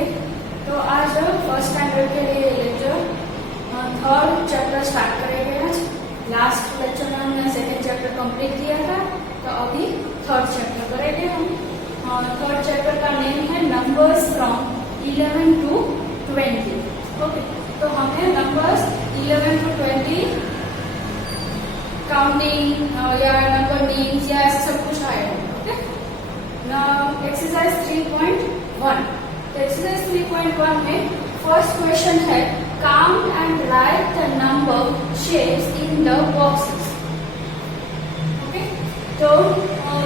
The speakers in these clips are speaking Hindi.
ओके, तो आज फर्स्ट स्टैंडर्ड के लिए लेक्चर थर्ड चैप्टर स्टार्ट करेंगे। आज लास्ट लेक्चर में हमने सेकेंड चैप्टर कंप्लीट किया था, तो अभी थर्ड चैप्टर करेंगे हम। थर्ड चैप्टर का नेम है नंबर्स फ्रॉम 11 to 20। ओके, तो हमें नंबर्स 11 to 20 काउंटिंग या नंबर मीन्स या ऐसा सब कुछ आएगा। Okay, now exercise 3.1। तो एक्सरसाइज 3.1 में फर्स्ट क्वेश्चन है count and right the number shapes in the boxes. Okay, तो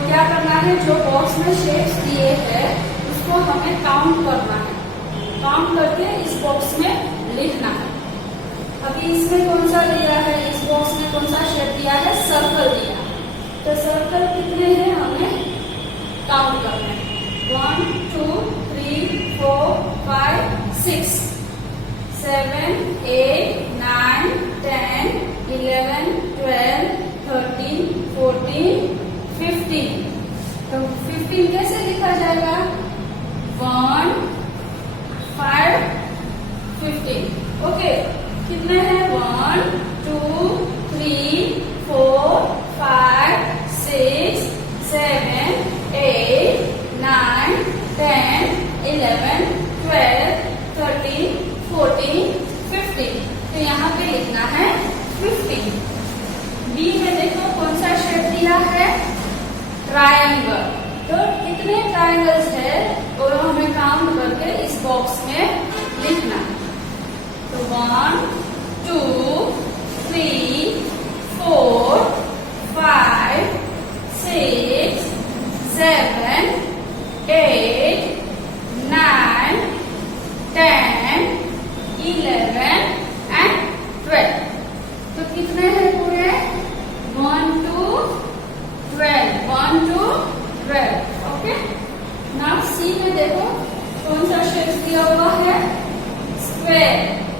क्या करना है, जो बॉक्स में शेप्स दिए हैं उसको हमें काउंट करना है, काउंट करके इस बॉक्स में लिखना है। अभी इसमें कौन सा दिया है, इस बॉक्स में कौन सा शेप दिया है, सर्कल दिया है। तो सर्कल कितने हैं हमें काउंट करना है, 1 2 3 4 5 6 7 8 9 10 11 12 13 14 15। तो 15 कैसे लिखा जाएगा, 1 5 15। ओके, कितने हैं, 1 2 3 4 5 6 7 8 9 10 11 12 13 14 15। तो यहाँ पे लिखना है 15। बी में देखो कौन सा शेप दिया है, ट्रायंगल। तो कितने ट्रायंगल्स है और हमें काउंट करके इस बॉक्स में लिखना है। तो 1 2 3 4 5 6 7 8 9 10 11 एंड 12। तो कितने हैं पूरे, 1 to 12, 1 to 12। Okay, now see में देखो कौन सा शेप दिया हुआ है, स्क्वायर।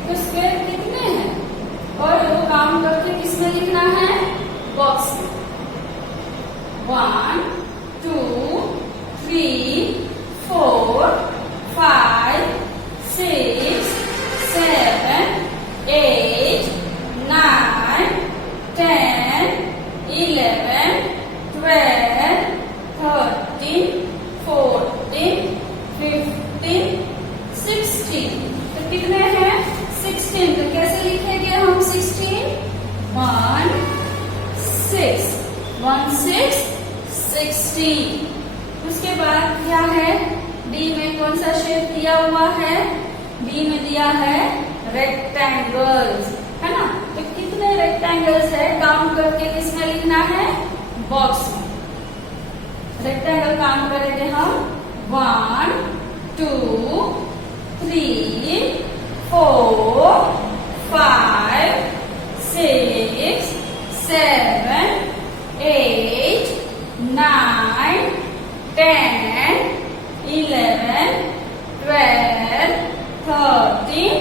तो स्क्वायर कितने हैं और वो काउंट करके किसमें लिखना है, बॉक्स में। 1 2 3 4 5 6 7 8 9 10 11 12 13 14 15 16। तो कितने हैं, 16। तो कैसे लिखेंगे हम 16, 1 6 1 6 16। उसके बाद क्या है, डी में कौन सा शेप दिया हुआ है, डी में दिया है रेक्टेंगल्स, है ना। तो कितने रेक्टेंगल्स है काउंट करके किसमें लिखना है, बॉक्स में। रेक्टेंगल काउंट करेंगे हम, 1 2 3 4 5 6 7 8 9 10 11 12 13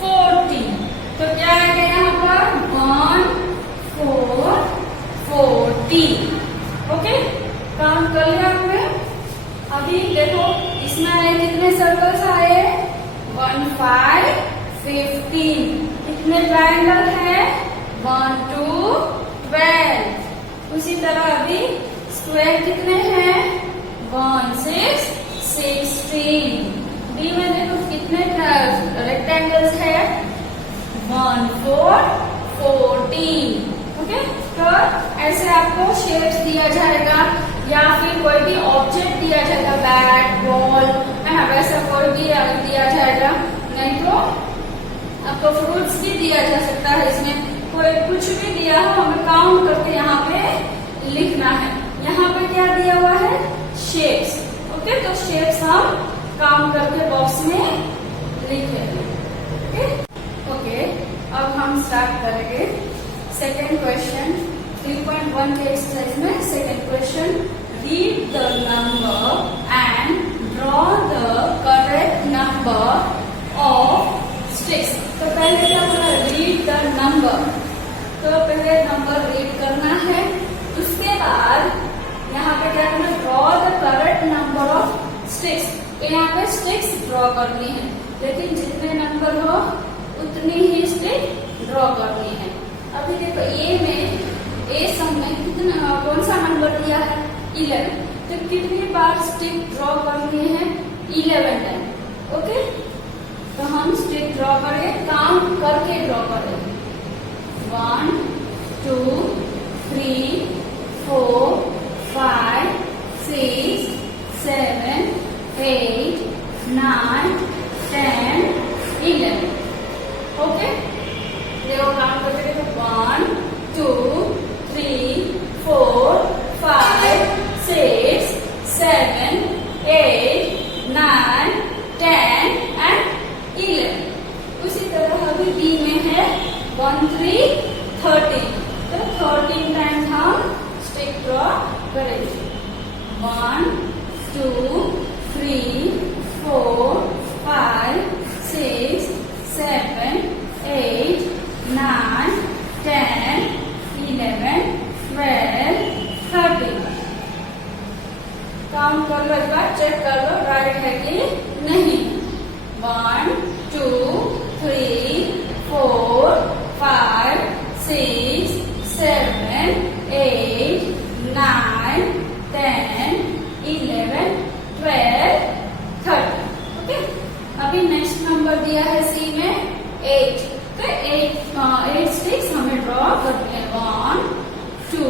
14। तो क्या आएगा यहाँ पर, 1 4 14। ओके, काउंट कर लिया हमने। अभी देखो इसमें आए कितने सर्कल्स आए, 1 5 15। कितने ट्रायंगल है, 1 2 12। उसी तरह अभी स्क्वायर कितने हैं, 1 6 16। डी में देखो कितने रेक्टेंगल्स है, 1 4 14। ओके, तो ऐसे आपको शेप्स दिया जाएगा या फिर कोई भी ऑब्जेक्ट दिया जाएगा, बैट बॉल, है ना, वैसा कोई भी दिया जाएगा। नहीं तो आपको फ्रूट्स भी दिया जा सकता है, इसमें कोई कुछ भी दिया हो हमें काउंट करके यहाँ पे लिखना है। यहाँ पे क्या दिया हुआ है, शेप्स। ओके, तो शेप्स हम काउंट करके बॉक्स में लिखेंगे। ओके, अब हम स्टार्ट करेंगे सेकेंड क्वेश्चन 3.1 के एक्सरसाइज में। Second question, read the number and draw the correct number of sticks. तो पहले क्या बोला, रीड द नंबर। तो पहले नंबर रीड करना है, उसके बाद यहाँ पे क्या करना, draw the correct number of sticks. तो यहाँ पे स्टिक्स ड्रॉ करनी है, लेकिन जितने नंबर हो उतनी ही स्टिक ड्रॉ करनी है। अभी देखो ए में ए सम में कितना कौन सा नंबर दिया है 11, तो कितनी बार स्टिक ड्रॉ करनी है 11 टाइम। ओके, तो हम स्टिक ड्रॉ करें, काउंट करके ड्रॉ करें। 1 2 3 4 5 6 7 8 9 10 11। ओके, देखो काउंट करके देखो 1 2 3 4 5 6 7 8 9 10 एंड 11। उसी तरह अभी बी में है 1 3 13, तो 13 टाइम्स हम स्टिक ड्रॉ करेंगे। 1 2 3 4 5 6 7 8 9 10 11 12 13। काउंट कर लो, एक बार चेक कर लो राइट है कि नहीं। 1 2 3 4 5 6 7 8 9 10 11 12 13। ओके, अभी नेक्स्ट नंबर दिया है सी में 8, तो 8 स्टिक्स हमें ड्रॉ करते हैं। 1 2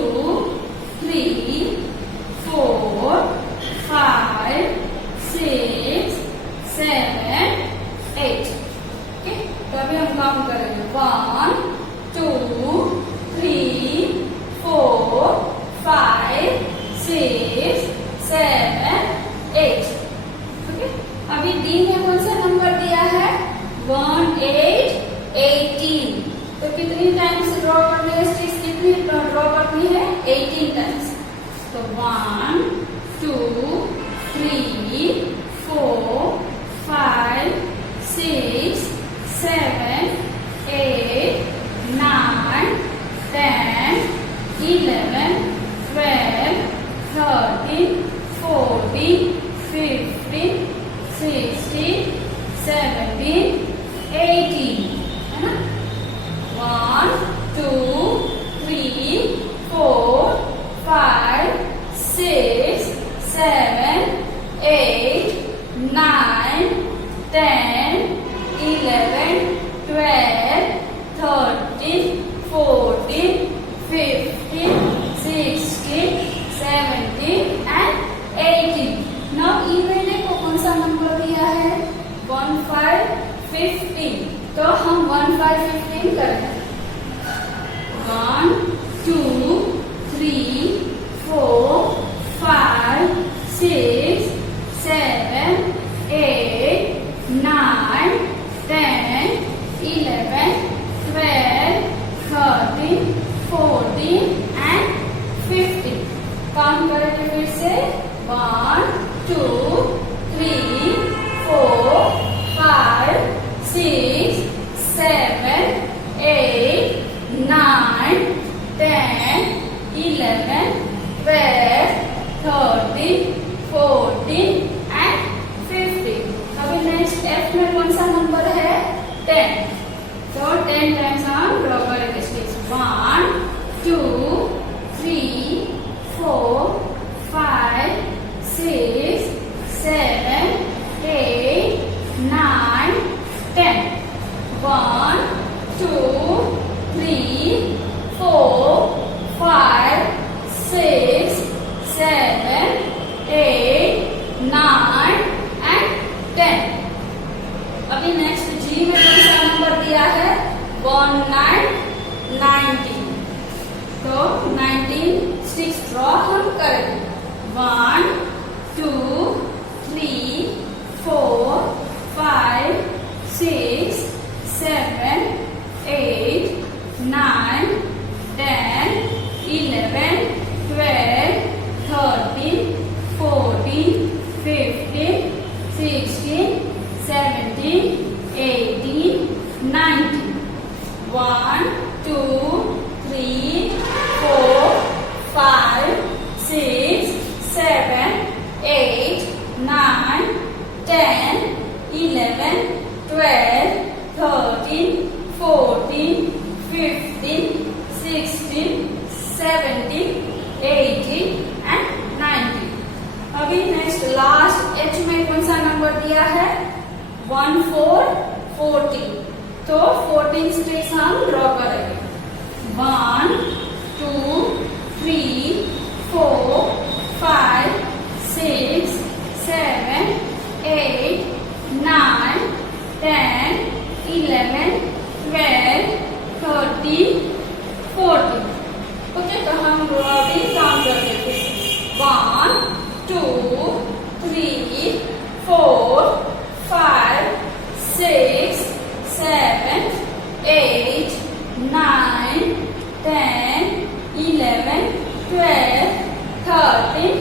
3 4 5 6 7 8। ओके, तो अभी हम काउंट करेंगे 1 2 3 4 5 6 7 8। ओके, अभी डी में कौन सा नंबर दिया है 1 8 18, तो कितनी टाइम्स ड्रॉ करनी है स्टिक्स, कितनी ड्रॉ करनी है 18 टाइम्स। तो 1 2 3 4 5 6 7 8 9 10 11 12 13 14 15 16 17 18, है ना। 1 2 3 4 5 6 7 8 9 10 11 12 13 14 15 16 17 and 18। नाउ ई में देखो कौन सा नंबर दिया है 1 5 15, तो हम 1 5 15 करें। 1 2 3 4 5 6 7 8 9 10 11 12 13 14 and 15। काउंट करेंगे फिर से 1 2 3 4 5 6 7 8 9 10 11 12 13 14 and 15। अभी नेक्स्ट एफ में कौन सा नंबर है 10, तो 10 टाइम्स हम ड्रॉ करेंगे स्टिक्स। 1 2 3 4 5 6 7 8 9 10। 1 2 3 4 5 6 7 8 9 and 10। अभी नेक्स्ट जी में कौन सा नंबर दिया है 1 9 19, तो 19 स्टिक्स ड्रॉ हम करेंगे। 1 2 3 4 5 6 7 8 9 10 11 12 13 14 15 16 17 18 19। 1 2 3 4 5 6 7 8 9 11, 12, 13, 14, 15, 16, 17, 18 and 19. अभी नेक्स्ट लास्ट एच में कौन सा नंबर दिया है? 1, 4, 14. तो 14 स्टिक्स हम ड्रॉ करेंगे. 1, 2, 3, 4, 5, 6, 7, 8, 9, 10, 11, 12, 13, 14. ओके, तो हम अभी काम कर लेते हैं. 1, 2, 3, 4, 5, 6, 7, 8, 9, 10, 11, 12, 13,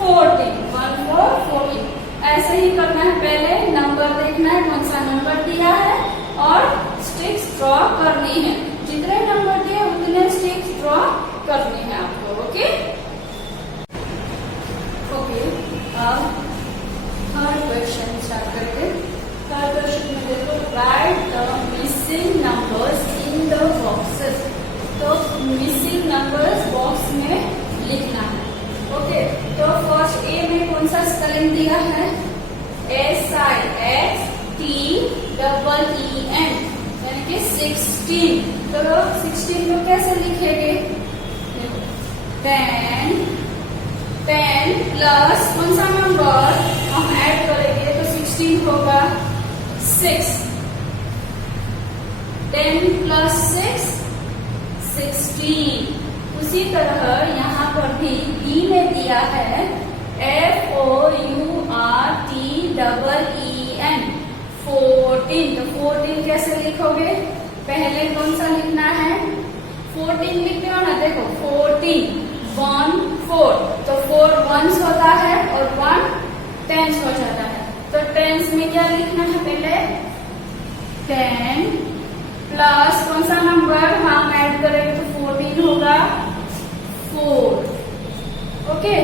14. 1, 4, 14. ऐसे ही करना है. पहले नंबर देखना है कौन सा नंबर दिया है और स्टिक्स ड्रॉ करनी है. जितने नंबर दिए उतने स्टिक्स ड्रॉ करनी है आपको. ओके ओके, अब थर्ड क्वेश्चन स्टार्ट करते हैं. थर्ड क्वेश्चन में देखो, right the missing numbers in the boxes. तो मिसिंग नंबर्स बॉक्स में लिखना है. ओके, तो फर्स्ट ए में कौन सा स्पेलिंग दिया है? SIXTEEN, यानी कि 16. तो 16 को कैसे लिखेंगे? 10 प्लस कौन सा नंबर हम ऐड करेंगे तो 16 होगा 6. 10 प्लस 6, 16. उसी तरह यहाँ पर भी बी में दिया है FOURTEEN, 14. तो 14 कैसे लिखोगे? पहले कौन सा लिखना है? 14 लिखते हो ना, देखो 14, 1, 4. तो 4 1s होता है और 1 10s हो जाता है. तो 10s में क्या लिखना है? पहले 10 प्लस कौन सा नंबर हम ऐड करेंगे तो 14 होगा 4. ओके,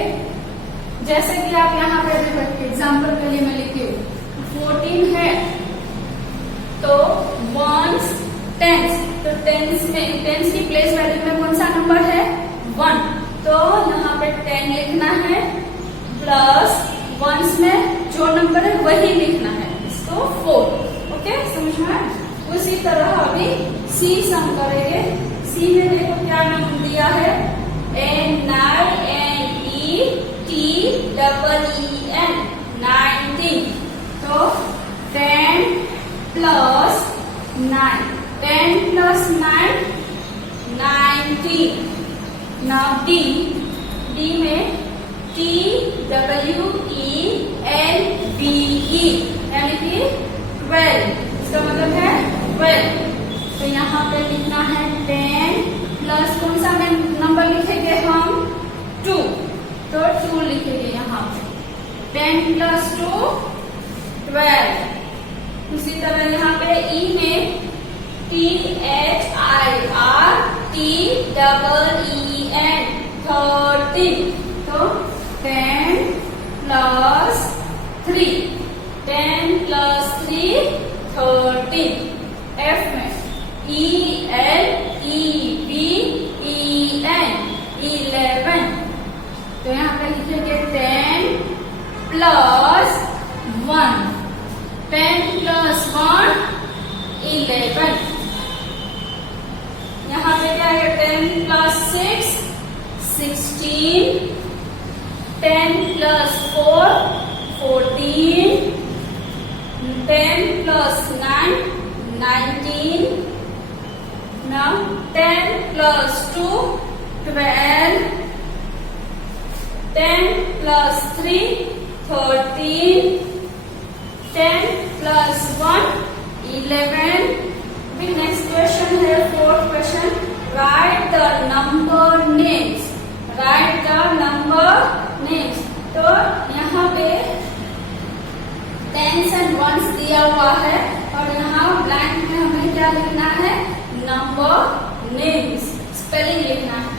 जैसे कि आप यहाँ पे देखो, एग्जाम्पल के लिए मैं लिखी हूँ. 14 है तो 1s 10s. तो 10s की प्लेस वैल्यू में कौन सा नंबर है? 1. तो यहाँ पे 10 लिखना है प्लस 1s में जो नंबर है वही लिखना है, इसको 4. ओके, समझ में? उसी तरह अभी सी सम करेंगे. सी में देखो क्या नाम दिया है? NINETEEN, 19. तो 10 प्लस 9, 10 प्लस 9, 19. नाउ डी में TWELVE, यानी कि 12. इसका मतलब है 12. तो यहाँ पे लिखना है 10 प्लस कौन सा नंबर लिखेंगे हम? 2. तो 2 लिखेंगे यहाँ पे. 10 प्लस 2, 12. उसी तरह यहाँ पे ई में THIRTEEN, 13. तो 10 प्लस 3, 10 प्लस 3, 13. एफ में ELEVEN, 11. तो यहाँ पे लिखेंगे 10 प्लस 1, 10 प्लस 1, 11. यहाँ पे क्या है? 10 plus 6, 16. 10 plus 4, 14. 10 plus 9, 19. Now 10 plus 2, 12. 10 plus 3, 13. 10 plus 1, 11. The next question here, fourth question. Write the number names. Write the number names. तो यहाँ पे टेंस एंड वंस दिया हुआ है और यहाँ ब्लैंक में हमें क्या लिखना है? Number names. स्पेलिंग लिखना है.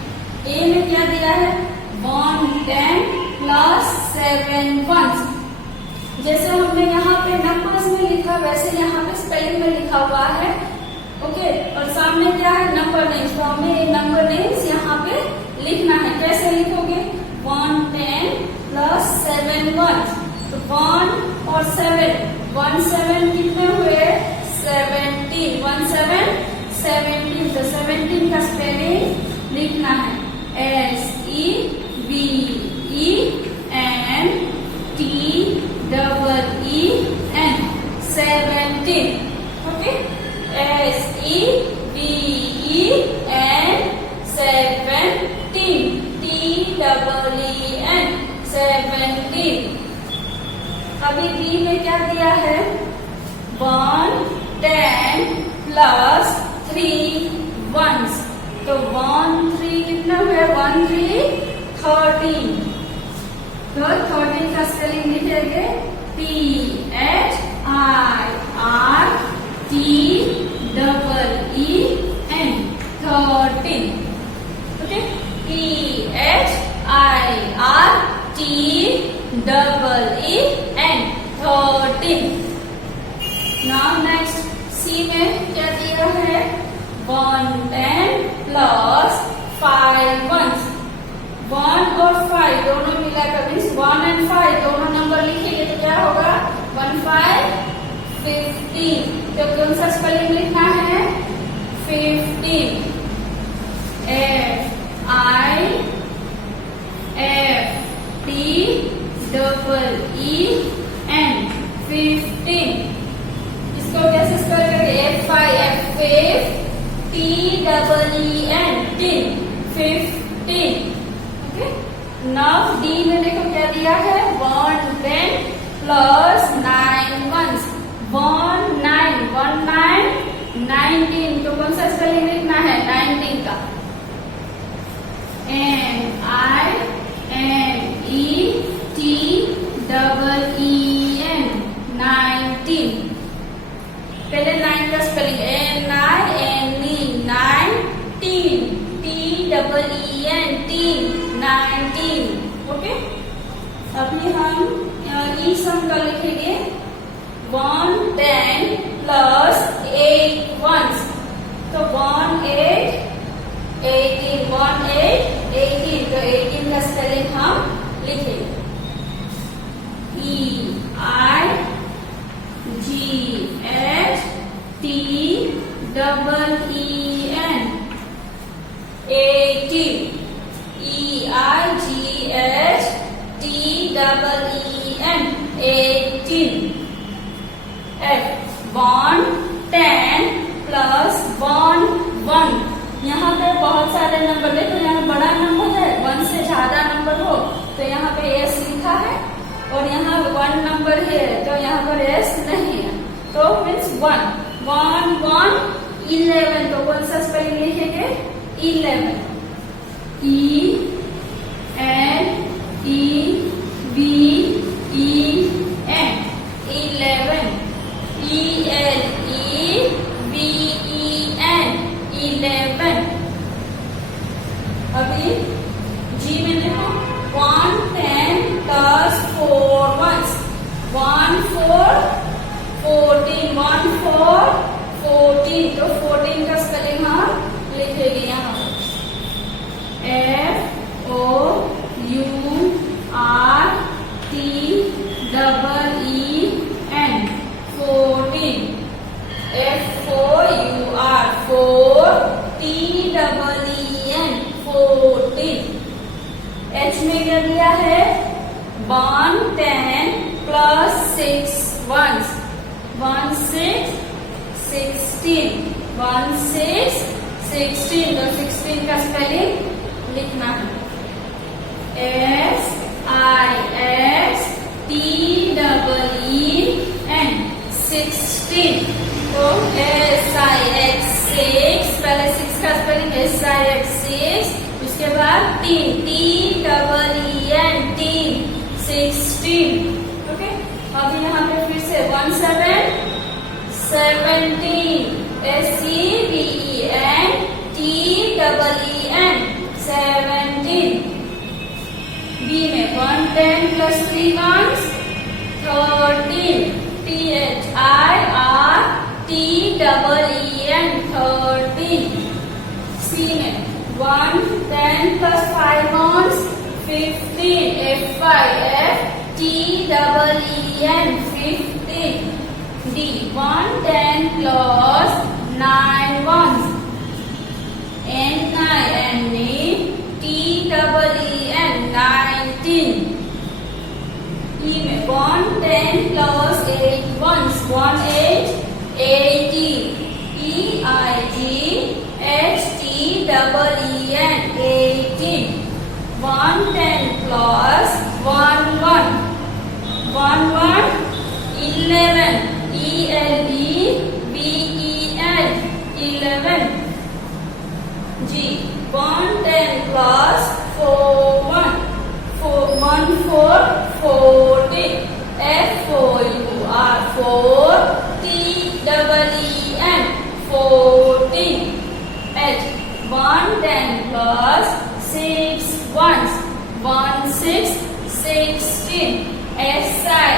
ए में क्या दिया है? 1 10 प्लस 7 1. जैसे हमने यहाँ पे नंबर्स में लिखा लिखा हुआ है। ओके, और सामने क्या है, नंबर नेम्स। तो हमें नंबर नेम्स यहाँ पे लिखना है। कैसे लिखोगे, 1 10 प्लस 7 1। तो 1 और 7, 1 7 कितने हुए, 17, 1 7 17। तो 17 का स्पेलिंग लिखना है SEVEN, 17। Okay, SEVEN, 17, 17। अभी बी में क्या दिया है, 1 10 प्लस 3 1s। तो 1 3 कितना हुआ, 1 3 13। तो 13 का स्पेलिंग लिखेंगे PHIRTEEN, thirteen. Okay, PHIRTEEN, 13। Now next C में क्या दिया है, 1 10 प्लस 5 1s। 1 और 5 दोनों मिलाकर मीन्स 1 and 5 दोनों नंबर लिखेंगे तो क्या होगा, 1 5 15। तो कौन सा स्पेलिंग लिखना है, 15, FIFTEEN, 15। इसको कैसे स्पेल करेंगे, FIFTEEN, 15। ओके, नाउ डी में देखो क्या दिया है, 1 10 प्लस 9 1s। 1 9 1 9 19। तो कौन सा स्पेलिंग लिखना है, 19 का NINETEEN, 19। पहले 9 का स्पेलिंग NINE, 19, TEEN, 19। ओके, अभी हम ई सम का लिखेंगे, 1 10 प्लस 8 1s। तो 1 8 18, 1 8 18। तो 18 का स्पेलिंग हम लिखेंगे EIGHTEEN, 18, EIGHTEEN, 18। F 1 10 plus 1 1। यहाँ पे बहुत सारे नंबर, देखो यहाँ बड़ा नंबर है, 1 से ज्यादा नंबर हो तो यहाँ पे S लिखा है, और यहाँ 1 नंबर है तो यहाँ पर S नहीं है। तो मीन्स 1 1 1 11। तो कौन सा स्पेलिंग लिखेंगे, 11, ELEVEN, 11, ELEVEN। अभी जी में देखो, 1 10 प्लस 4 1s। 1 4 14, 1 4 14। तो 14 का स्पेलिंग हम लिखेंगे यहाँ FOURTEEN, 14, FOUR, 14। H में क्या दिया है, 1 10 प्लस 6 1s। 1 6 16, 1 6 16। तो 16 का स्पेलिंग लिखना है SIXTEEN, 16। तो SIX 6, पहले 6 का स्पेलिंग SIX 6, उसके बाद TEEN, 16। ओके, अभी यहाँ पे फिर से 1 7 17, SEVENTEEN, 17। B में 1 10 plus 3 1s, 13, THIRTEEN, double E N 13. C में 1 10 plus 5 ones 15. F F T double E N 15. D 1 10 plus 9 ones. N N E T double E N 19. E में 1 10 plus 8 ones 1 8 80. E I G H T double E N 18. 1 10 plus 1 1 1 1 11. E L E V E N 11. G 1 10 plus 4 1 4 1 4 40. F O U R 4 T double E N 14. H 1 10 plus 6 ones 1 6 16. S I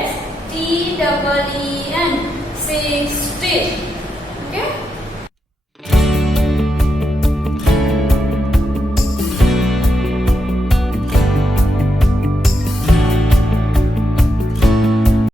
X T double E N 60.